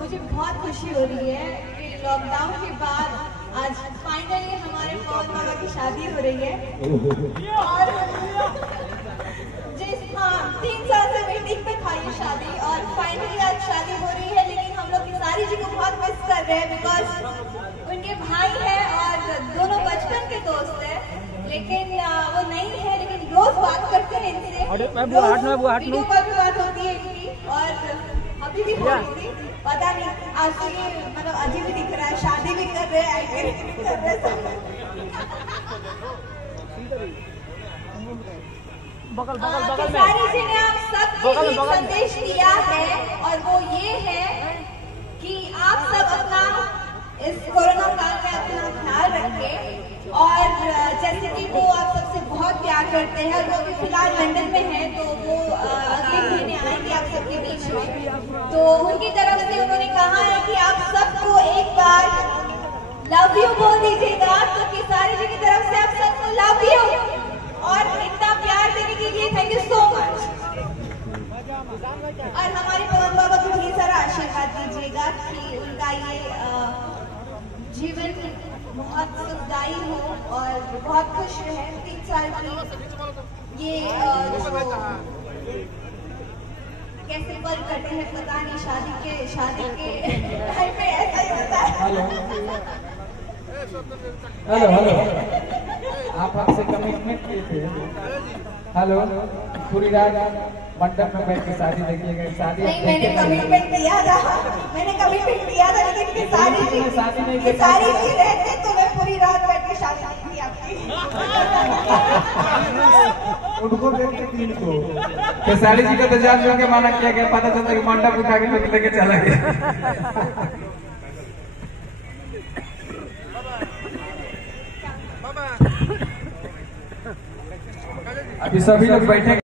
मुझे बहुत खुशी हो रही है कि लॉकडाउन के बाद आज फाइनली हमारे पवन बाबा की शादी हो रही है। और 3 साल से वेटिंग पे था ये शादी और फाइनली आज शादी हो रही है। लेकिन हम लोग खेसारी जी को बहुत मिस कर रहे हैं बिकॉज उनके भाई है और दोनों बचपन के दोस्त है, लेकिन वो नहीं है, लेकिन रोज बात करते हैं इनसे, वीडियो कॉल पे बात होती है इनकी। और अभी भी हो रही थी, पता नहीं आज तो ये मतलब अजीब भी दिख रहा है, शादी भी कर रहे हैं, एक्टिंग भी कर रहे हैं। खेसारी जी ने आप सबको एक संदेश दिया है और वो ये है कि आप सब अपना इस कोरोना काल में अपना ख्याल रखें। और जैसे कि वो आप सबसे बहुत प्यार करते हैं, वो भी फिलहाल लंदन में है, तो वो अगले महीने आएंगे आप सबके बीच में। तो उनकी तरफ से उन्होंने कहा है कि आप सबको एक बार लव यू बोल दीजिएगा। तो खेसारी जी की तरफ से आप सबको लव यू और इतना प्यार देने के लिए थैंक यू सो मच। और हमारे पवन बाबा को ढेर सारा आशीर्वाद दीजिएगा कि उनका ये जीवन बहुत सुखदायी हो और बहुत खुश रहे। 3 साल की ये कैसे पल कटे हैं पता नहीं, शादी के टाइम पे ऐसा ही होता है। हेलो आप हमसे कमिटमेंट किए थे। हेलो पूरी रात मंडप में बैठ के शादी देखिएगा। शादी नहीं, मैंने कमिटमेंट दिया था, लेकिन खेसारी जी रहते तो मैं पूरी रात बैठ के शादी नहीं थी आपकी। उनको देखते तीन को खेसारी जी का तो जान के माना किया गया, पता चलता कि मंडप उठा के लेके चला गया। अभी सभी लोग बैठे